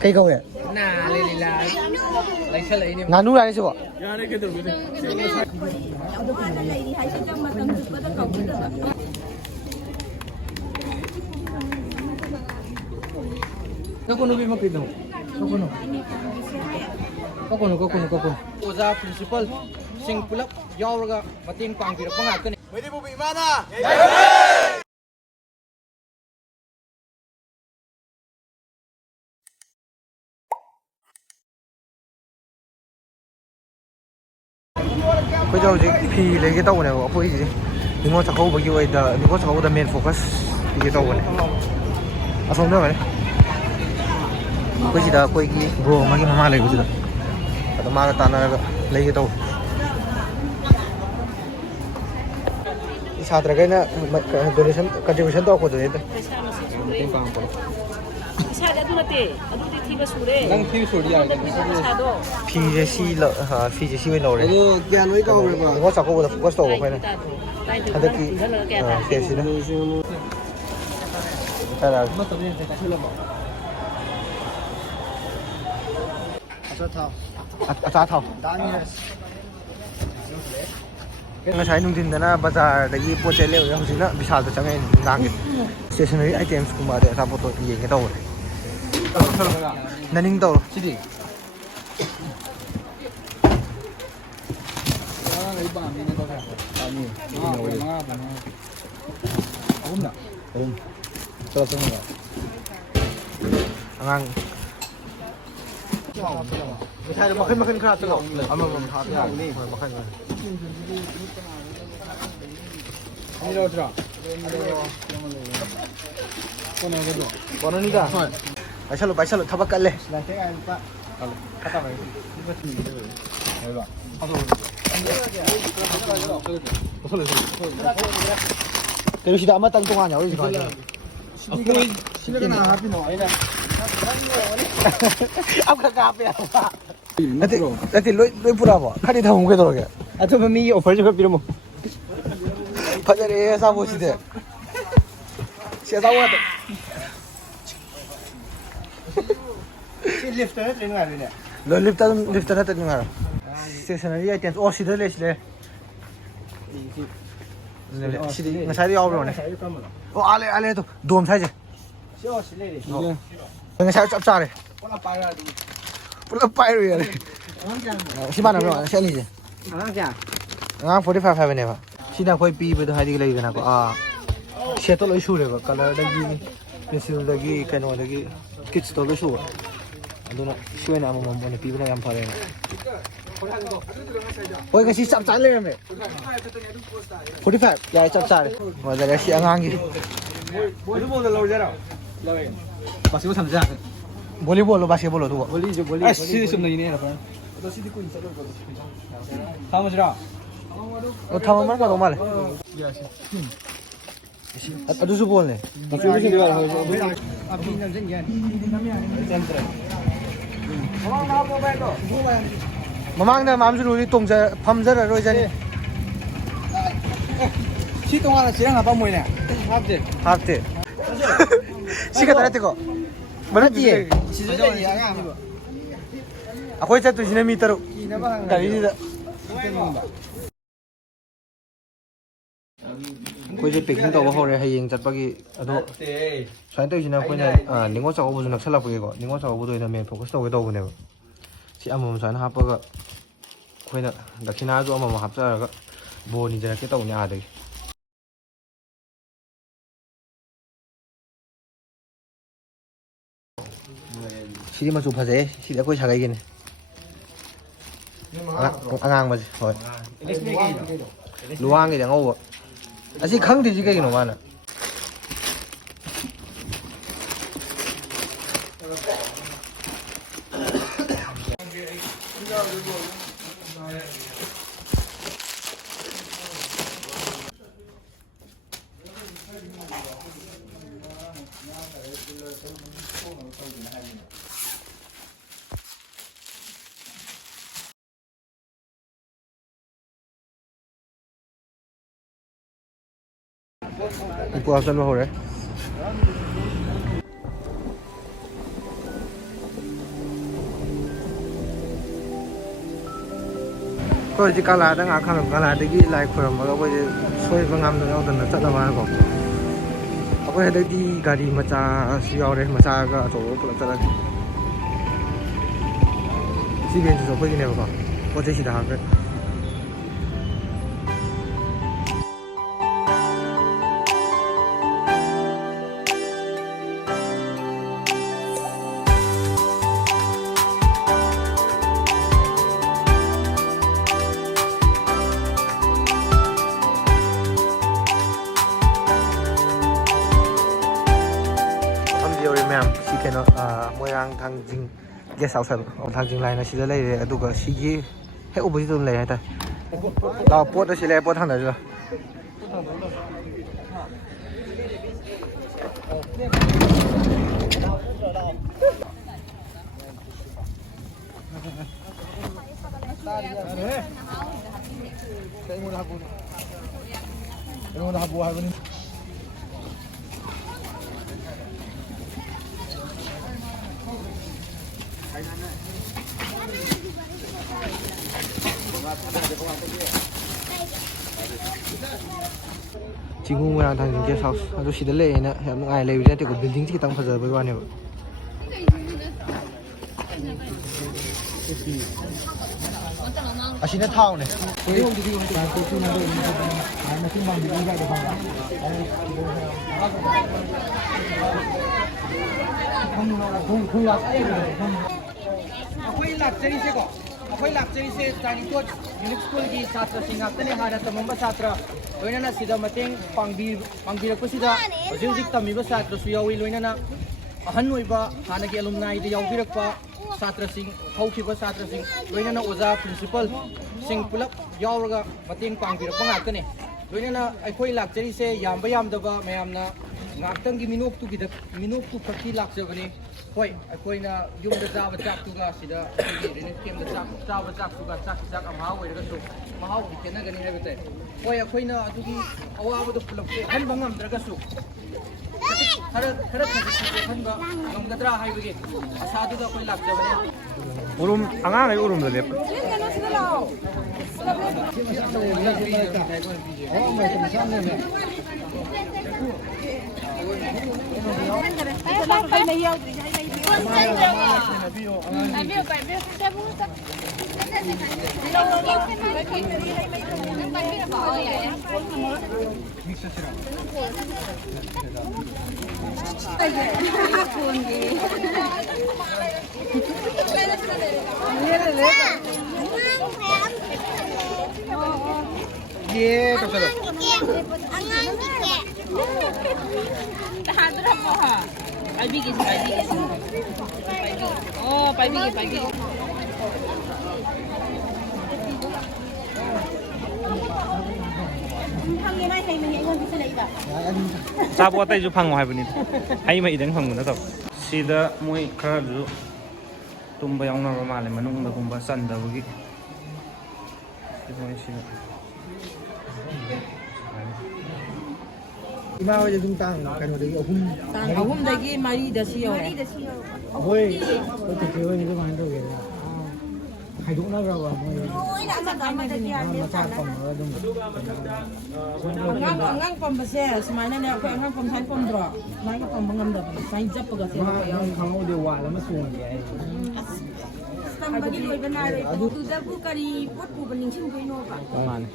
Cây câu vậy? Nà lên là lấy xe lấy đi. Ngàn nút ra đấy chứ bộ? Kokono bi makita mo. Kokono. Oza principal sing pulap yauraga mating pangpirapang ngakani. Pwede po ba imana? Bây giờ thì lấy cái tàu này của tôi gì? Đừng có chắc không bao nhiêu ấy đừng có chắc không main focus cái tàu này. À xong nữa rồi. Cái gì đó cái bro mà cái mama lấy cái gì đó. Cái mama cái tana lấy cái tàu. Sao thế cái này donation contribution tàu của tôi đấy. Mating pang pala. Isa da dunate, adudi thiba sure. Nang thibi suri ya. Sado. Phi gì là phi gì với nó đấy. Ano, kaya ano ikaw ba? Đừng có chắc không focus tàu của phải này. Ada ki cái gì đó. Cái là thảo. Ngày sáng nung tin na bazaar dagi po chai leo hojik na Vishal ta changai nang stationery items kuma de ta photo ye nge taw naning taw Sidi. Ay ba mi na to ka. Ani. Ahum na. Tara tara. angang Misal makin keras tu. Ama ya ni makan. Ni lo tira. Kono ni ka? Paisa lo thabak kal le. Kata ba. Ay ba. Pero sida ama tang tunga nya oi ka. Ako'y sino ka na-happy mo? Ay na. Ab ka kape ba? Ati loi pura ba? Khari tha hum ke dor ke. Ato ba mi offer jo ka piro mo? Phajare sa bo si de. Se sa wa. Si lift na train nga rin. Lo lift na ta nga. Stationery items o si de le si le. Ngasai di yaw ro ne. O ale to dom sai je. Si o si le. Ngasai chap cha re. Pula pai ro ya. Si ba na ro se ni je. Anang kya? Nga 45 5 ne ba. Si na koi pi be do hai di lai na ko se to loi su re ba color da gi pencil da gi kano da gi kits to loi su. Aduna shoi na mo ne pi ba yam phare na. Oi kasi chap cha le me. 45 ya chap cha re. Ma da si angang gi. Volleyball lo jara. Lo yin. Basketball samja. Volleyball lo basketball lo du. Volley. Ah, si sum nei ne na pa. To si di ko insalo ko. Tama jara. O thama mar ma do mal. Yes. Adu su bol ne. Basketball ki diwa ho. Abhi na jeng yan. Center. Mamang da mam su ri tong ja pham ja ro ja ni. Si tong ala sirang apa mo ne? Habje. Hafte. Sika tara te ko. Mana ti e? Si jo ni aga. Akoi cha tu sine mi taru. Ina ba hang. Kari da. Koi je packing to ba hore hayeng chat pagi ado. Sai to sina koi na ningo cha ko bu nak sala pagi ko. Ningo cha ko bu do ina main focus to do ne ba. Si amam sai na ha pa ga koi na dakina jo amam hap cha ga bo ni ja ke to nya da. Sidi ma su phaje sidi koi chagai gine. Angang ma hoi. Luang ge dang over. Asi khang di ji ke no ma na. Ipo after ho re. ก็ที่กาลาตั้งอาคารกาลาตะกี้ลายขรมแล้วก็จะช่วยบางงามเราแต่ละจัดละมาก็เอาไปได้ดีการีมาจ้าสิเอาเลยมาจ้าก็โถปลัดจัดเลยที่เป็นจะจบไปที่ไหนบ้างก็จะสิได้ครับ ꯃꯌꯥꯝ ꯁꯤ ꯀꯩꯅꯣ ꯃꯣꯏꯔꯥꯡ ꯊꯥꯡꯖꯤꯡ gas house ꯍꯥꯏꯕ ꯊꯥꯡꯖꯤꯡ ꯂꯥꯏꯅ ꯁꯤꯗ ꯂꯩꯔꯦ ꯑꯗꯨꯒ ꯁꯤꯒꯤ ꯍꯦꯛ ꯎꯕꯁꯤꯗ ꯑꯗꯨꯝ ꯂꯩ ꯍꯥꯏꯇꯥꯔꯦ ꯂꯥꯛꯑꯣ ꯄꯣꯠ ꯑꯁꯤ ꯂꯩ ꯄꯣꯠ ꯊꯥꯡꯅꯔꯁꯤ ꯆꯤꯡꯒꯨ ꯃꯣꯏꯔꯥꯡ ꯊꯥꯡꯖꯤꯡ ꯒꯦꯁ ꯍꯥꯎꯁ ꯑꯗꯨ ꯁꯤꯗ ꯂꯩꯌꯦꯅ ꯌꯥꯝ ꯅꯨꯡꯉꯥꯏ ꯂꯩꯕꯗꯤ ꯅꯠꯇꯦꯀꯣ ꯕꯤꯜꯗꯤꯡꯁꯤ ꯈꯤꯇꯪ ꯐꯖꯕꯒꯤ ꯋꯥꯅꯦꯕ ꯑꯁꯤꯅ ꯊꯥꯎꯅꯦ ꯑꯩꯈꯣꯏ ꯂꯥꯛꯆꯔꯤꯁꯦꯀꯣ ꯑꯩꯈꯣꯏ ꯂꯥꯛꯆꯔꯤꯁꯦ ꯆꯥꯏꯅꯤꯡꯀꯣꯠ ꯌꯨꯅꯤꯛ ꯁ꯭ꯀꯨꯜꯒꯤ ꯁꯥꯇ꯭ꯔꯁꯤꯡ ꯉꯥꯛꯇꯅꯤ ꯍꯥꯟꯅ ꯇꯝꯃꯝꯕ ꯁꯥꯇ꯭ꯔ ꯂꯣꯏꯅꯅ ꯁꯤꯗ ꯃꯇꯦꯡ ꯄꯥꯡꯕꯤꯔꯛꯄꯁꯤꯗ ꯍꯧꯖꯤꯛ ꯍꯧꯖꯤꯛ ꯇꯝꯃꯤꯕ ꯁꯥꯇ꯭ꯔꯁꯨ ꯌꯥꯎꯏ ꯂꯣꯏꯅꯅ ꯑꯍꯟ ꯑꯣꯏꯕ ꯍꯥꯟꯅꯒꯤ ꯑꯦꯂꯨꯝꯅꯥꯏꯗ ꯌꯥꯎꯕꯤꯔꯛꯄ ꯁꯥꯇ꯭ꯔꯁꯤꯡ ꯍꯧꯈꯤꯕ ꯁꯥꯇ꯭ꯔꯁꯤꯡ ꯂꯣꯏꯅꯅ ꯑꯣꯖꯥ ꯄ꯭ꯔꯤꯟꯁꯤꯄꯜꯁꯤꯡ ꯄꯨꯂꯞ ꯌꯥꯎꯔꯒ ꯃꯇꯦꯡ ꯄꯥꯡꯕꯤꯔꯛꯄ ꯉꯥꯛꯇꯅꯤ ꯂꯣꯏꯅꯅ ꯑꯩꯈꯣꯏ ꯂꯥꯛꯆꯔꯤꯁꯦ ꯌꯥꯝꯕ ꯌꯥꯝꯗꯕ ꯃꯌꯥꯝꯅ ꯉꯥꯛꯇꯪꯒꯤ ꯃꯤꯅꯣꯛꯇꯨ ꯈꯛꯀꯤ ꯂꯥꯛꯆꯕꯅꯤ ꯍꯣꯏ ꯑꯩꯈꯣꯏꯅ ꯌꯨꯝꯗ ꯆꯥꯕ ꯆꯥꯛꯇꯨꯒ ꯁꯤꯗ ꯑꯩꯈꯣꯏꯒꯤ ꯔꯤꯂꯤꯐ ꯀꯦꯝꯗ ꯆꯥꯕ ꯆꯥꯛꯇꯨꯒ ꯆꯥꯛ ꯑꯃ ꯑꯣꯏꯔꯒꯁꯨ ꯃꯍꯥꯎꯗꯤ ꯈꯦꯠꯅꯒꯅꯤ ꯍꯥꯏꯕ ꯇꯥꯏ ꯍꯣꯏ ꯑꯩꯈꯣꯏꯅ ꯑꯗꯨꯒꯤ ꯑꯋꯥꯕꯗꯣ ꯄꯨꯂꯞ ꯀꯣꯛꯍꯟꯕ ꯉꯝꯗ꯭ꯔꯒꯁꯨ ꯈꯔ ꯈꯖꯤꯛꯇꯤ ꯀꯣꯛꯍꯟꯕ ꯉꯝꯒꯗ꯭ꯔꯥ ꯍꯥꯏꯕꯒꯤ ꯑꯁꯥꯗꯨꯗ ꯑꯩꯈꯣꯏ ꯂꯥꯛꯆꯕꯅꯤ 우름 아가가 우름도 돼. 예, 감사합니다. ꯆꯥꯄꯣꯠ ꯑꯇꯩꯁꯨ ꯐꯪꯉꯣ ꯍꯥꯏꯕꯅꯤꯗ ꯍꯩ ꯃꯍꯤꯗꯪ ꯐꯪꯕ ꯅꯠꯇꯕ ꯁꯤꯗ ꯃꯣꯏ ꯈꯔꯁꯨ ꯇꯨꯝꯕ ꯌꯥꯎꯅꯕ ꯃꯥꯜꯂꯦ ꯃꯅꯨꯡꯗꯒꯨꯝꯕ ꯆꯟꯗꯕꯒꯤ ꯁꯤꯗ 이마 어제 좀 땅, 그래도 ahumdagi marida siyo. ꯍꯣꯏ 어떻게 이거 만들게 하이독나가고 뭐 마차 ꯄꯝꯃꯒ ꯑꯗꯨꯝ Angang pambase, sumana na ako angang pamsan pamdro. May pambang ngamdab, may jap paga siya. ꯈꯪꯍꯧꯗꯦ ꯋꯥꯜ ꯑꯃ ꯆꯣꯡꯒꯦ ꯍꯥꯏ ꯇꯝꯕꯒꯤ ꯂꯣꯏꯕ ꯅꯥꯏꯔꯣꯏ ꯑꯗꯨꯗꯕꯨ ꯀꯔꯤ ꯄꯣꯠ ꯄꯨꯕ ꯅꯤꯡꯁꯤꯡꯗꯣꯏꯅꯣꯕ ꯃꯥꯅꯦ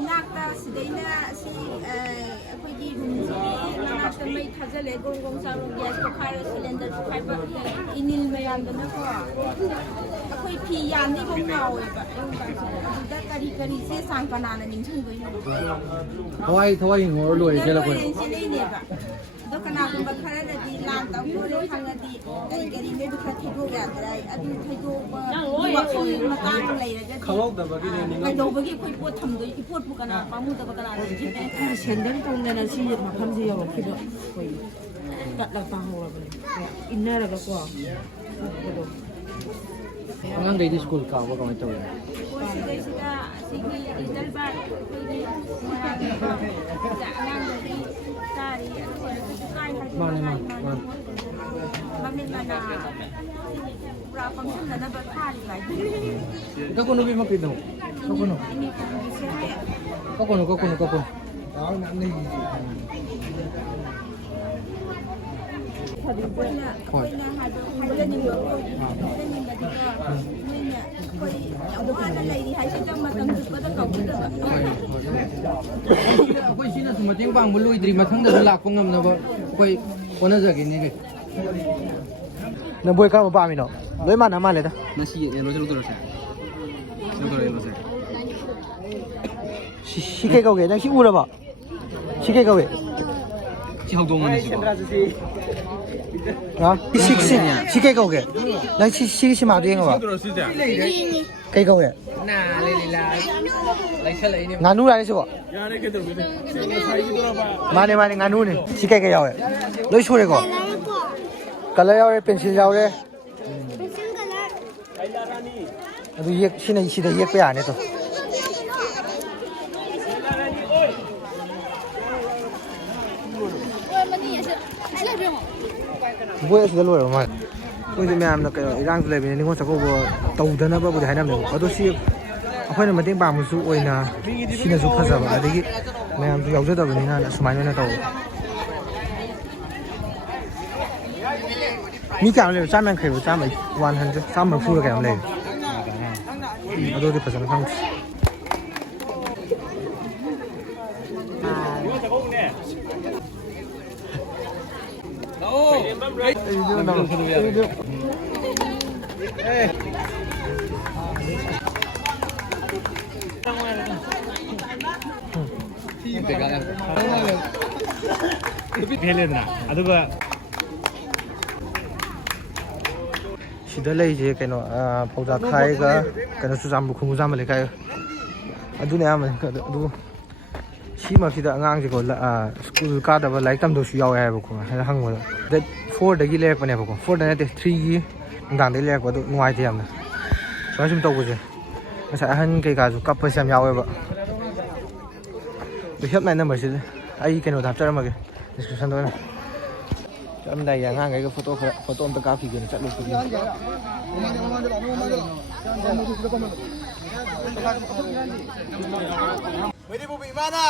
ꯏꯅꯥꯛꯇ ꯁꯤꯗꯩꯅ ꯁꯤ ꯑꯩꯈꯣꯏꯒꯤ ꯔꯨꯝꯁꯤꯒꯤ ꯃꯅꯥꯛꯇ ꯃꯩ ꯊꯥꯖꯤꯜꯂꯦ ꯒꯣꯡ ꯒꯣꯡ ꯆꯥꯔꯣ ꯒ꯭ꯌꯥꯁ ꯄꯣꯈꯥꯏꯔ ꯁꯤꯂꯤꯟꯗꯔ ꯄꯣꯈꯥꯏꯕ ꯏꯅꯤꯜ ꯃꯌꯥꯝꯗꯅꯀꯣ ꯑꯩꯈꯣꯏ ꯐꯤ ꯌꯥꯟꯗꯩꯐꯥꯎ ꯉꯥꯎꯋꯦꯕ ꯑꯗꯨꯗ ꯀꯔꯤ ꯀꯔꯤ ꯆꯦ ꯆꯥꯡ ꯀꯅꯥꯅ ꯅꯤꯡꯁꯤꯡꯗꯣꯏꯅꯣ ꯊꯋꯥꯏ ꯍꯤꯡꯉꯣꯔ ꯂꯣꯏꯔꯦ ꯆꯦꯜꯂꯛꯄꯅꯦ ꯆꯦꯜꯂꯛꯏꯅꯦꯕ ꯑꯗꯣ ꯀꯅꯥꯒꯨꯝꯕ ꯈꯔꯅꯗꯤ ꯂꯥꯟ ꯇꯧꯈꯤꯕ ꯈꯪꯉꯗꯤ ꯀꯔꯤ ꯀꯔꯤ ꯅꯣꯏꯗꯨ ꯈꯔ ꯊꯩꯗꯣꯛ ꯌꯥꯗ꯭ꯔꯥ ꯑꯗꯨ ꯊꯩꯗꯣꯛꯄꯒꯤ ꯋꯥꯈꯜ ꯃꯇꯥꯡ ꯂꯩꯔꯒꯗꯤ ꯀꯩꯗꯧꯕꯒꯤ ꯑꯩꯈꯣꯏ ꯄꯣꯠ ꯊꯝꯗꯣꯏ ꯄꯣꯠꯄꯨ ꯀꯅꯥ ꯄꯥꯝꯃꯨꯗꯕ ꯀꯅꯥꯅ ꯅꯤꯡꯁꯤꯡꯗꯣꯏꯅꯣ Sendal tongdana si makamsi yawakkiba. Tatla pahawabani. Innaraga ko. ꯑꯉꯥꯡꯈꯩꯗꯤ school ꯀꯥꯕ ꯀꯃꯥꯏꯅ ꯇꯧꯋꯤ ꯁꯤꯗꯩꯁꯤꯗ ꯑꯁꯤꯒꯤ ꯂꯤꯇꯜ ꯕꯥꯔ ꯑꯩꯈꯣꯏꯒꯤ ꯑꯉꯥꯡꯗꯗꯤ ꯀꯥꯔꯤ ꯑꯗꯨ ꯑꯣꯏꯔꯒꯁꯨ ꯀꯥꯏ ꯍꯥꯏꯗꯣ ꯃꯃꯤꯡ ꯃꯅꯥ ꯀꯥ ꯄꯪꯁꯟꯗꯅꯕ ꯊꯥꯔꯤꯕ Kokono bi makito. Kokono. Kokono kokono kokono. Đó là này. ꯑꯩꯈꯣꯏꯅ ꯍꯥꯏꯖꯅꯤꯡꯕ ꯅꯣꯏꯅ ꯑꯩꯈꯣꯏ ꯌꯥꯝ ꯋꯥꯅ ꯂꯩꯔꯤ ꯍꯥꯏꯁꯤꯗ ꯃꯇꯝ ꯆꯨꯞꯄꯗ ꯀꯧꯒꯗꯕ ꯑꯩꯈꯣꯏ ꯁꯤꯅꯁꯨ ꯃꯇꯦꯡ ꯄꯥꯡꯕ ꯂꯣꯏꯗ꯭ꯔꯤ ꯃꯊꯪꯗꯁꯨ ꯂꯥꯛꯄ ꯉꯝꯅꯕ ꯑꯩꯈꯣꯏ ꯍꯣꯠꯅꯖꯒꯦꯅꯦ ꯀꯩ ꯅꯪ ꯕꯣꯏ ꯀꯔꯝꯕ ꯄꯥꯝꯃꯤꯅꯣ ꯂꯣꯏ ꯃꯥꯟꯅ ꯃꯥꯜꯂꯦꯗ ꯉꯁꯤ ꯌꯦꯜꯂꯣꯁꯦ ꯂꯧꯗꯔꯁꯦ ꯌꯦꯜꯂꯣꯁꯦ ꯁꯤ ꯀꯩ ꯀꯧꯒꯦ ꯅꯪ ꯁꯤ ꯎꯔꯕ ꯁꯤ ꯀꯩ ꯀꯧꯒꯦ ꯁꯤ ꯍꯧꯗꯣꯡꯑꯅꯤ ꯁꯤꯀꯣ ꯁꯤ ꯀꯩ ꯀꯧꯒꯦ ꯅꯪ ꯁꯤꯒꯤ ꯁꯤꯃꯥꯗꯣ ꯌꯦꯡꯉꯕ ꯀꯩ ꯀꯧꯒꯦ ꯉꯥꯅꯨ ꯔꯥꯅꯤ ꯁꯤꯕꯣ ꯃꯥꯅꯦ ꯃꯥꯅꯦ ꯉꯥꯅꯨꯅꯦ ꯁꯤ ꯀꯩ ꯀꯩ ꯌꯥꯎꯋꯦ ꯂꯣꯏ ꯁꯨꯔꯦꯀꯣ ꯀꯂꯔ ꯌꯥꯎꯔꯦ ꯄꯦꯟꯁꯤꯜ ꯌꯥꯎꯔꯦ ꯑꯗꯨ ꯁꯤꯅ ꯁꯤꯗ ꯌꯦꯛꯄ ꯌꯥꯔꯅꯤ ꯇꯣ ꯕꯣꯏ ꯑꯁꯤꯗ ꯂꯣꯏꯔꯕ ꯃꯥꯜꯂꯦ ꯑꯩꯈꯣꯏꯁꯨ ꯃꯌꯥꯝꯅ ꯀꯩꯅꯣ ꯏꯔꯥꯡꯁꯨ ꯂꯩꯕꯅꯤꯅ ꯅꯤꯉꯣꯜ ꯆꯥꯛꯀꯧꯕ ꯇꯧꯗꯅꯕꯕꯨꯗꯤ ꯍꯥꯏꯅꯕꯅꯦꯕ ꯑꯗꯣ ꯁꯤ ꯑꯩꯈꯣꯏꯅ ꯃꯇꯦꯡ ꯄꯥꯡꯕꯁꯨ ꯑꯣꯏꯅ ꯁꯤꯅꯁꯨ ꯐꯖꯕ ꯑꯗꯒꯤ ꯃꯌꯥꯝꯁꯨ ꯌꯥꯎꯖꯗꯕꯅꯤꯅ ꯁꯨꯃꯥꯏꯅ ꯑꯣꯏꯅ ꯇꯧꯕ ꯃꯤ ꯀꯌꯥꯝ ꯂꯩꯕ 150 100 130 ꯀꯌꯥꯝ ꯂꯩꯕ ꯑꯗꯨꯗꯤ ꯐꯖꯅ ꯈꯪꯗꯦ ꯍꯦꯜꯂꯦꯗꯅ ꯑꯗꯨꯒ ꯁꯤꯗ ꯂꯩꯁꯦ ꯀꯩꯅꯣ ꯄꯧꯖꯥ ꯈꯥꯏꯒ ꯀꯩꯅꯣ ꯆꯨꯔꯆꯥꯟꯄꯨꯔ ꯈꯣꯡꯖꯥꯝꯕ ꯂꯩꯀꯥꯏ ꯑꯗꯨꯅꯦ ꯑꯌꯥꯝꯕꯅꯤ ꯑꯗꯨ ꯁꯤꯃꯛꯁꯤꯗ ꯑꯉꯥꯡꯁꯦꯀꯣ ꯁ꯭ꯀꯨꯜ ꯀꯥꯗꯕ ꯂꯥꯏꯔꯤꯛ ꯇꯝꯗꯕꯁꯨ ꯌꯥꯎꯋꯦ ꯍꯥꯏꯕꯀꯣ ꯍꯥꯏꯅ ꯍꯪꯕꯗ ꯗꯦꯠ 4ꯗꯒꯤ ꯂꯩꯔꯛꯄꯅꯦꯕꯀꯣ 4ꯗ ꯅꯠꯇꯦ 3ꯒꯤ ꯅꯨꯡꯗꯥꯡꯗꯒꯤ ꯂꯩꯔꯛꯄ ꯑꯗꯨ ꯅꯨꯡꯉꯥꯏꯇꯦ ꯌꯥꯝꯅ ꯁꯨꯃꯥꯏꯅ ꯁꯨꯝ ꯇꯧꯕꯁꯦ ꯉꯁꯥꯏ ꯑꯍꯟ ꯀꯩꯀꯥꯁꯨ ꯀꯞꯄꯁꯦ ꯌꯥꯝ ꯌꯥꯎꯋꯦꯕ ꯑꯗꯨ ꯍꯦꯜꯞꯂꯥꯏꯟ ꯅꯝꯕꯔꯁꯤꯗ ꯑꯩ ꯀꯩꯅꯣꯗ ꯍꯥꯞꯆꯔꯝꯃꯒꯦ ꯗꯤꯁꯀ꯭ꯔꯤꯞꯁꯟꯗ ꯑꯣꯏꯅ ꯆꯠꯂꯝꯗꯥꯏꯒꯤ ꯑꯉꯥꯡꯈꯩꯒ ꯐꯣꯇꯣ ꯑꯝꯇ ꯀꯥꯞꯈꯤꯒꯦꯅ ꯆꯠꯂꯨꯕꯒꯤ ꯃꯅꯤꯄꯨꯔ ꯏꯃꯥꯅ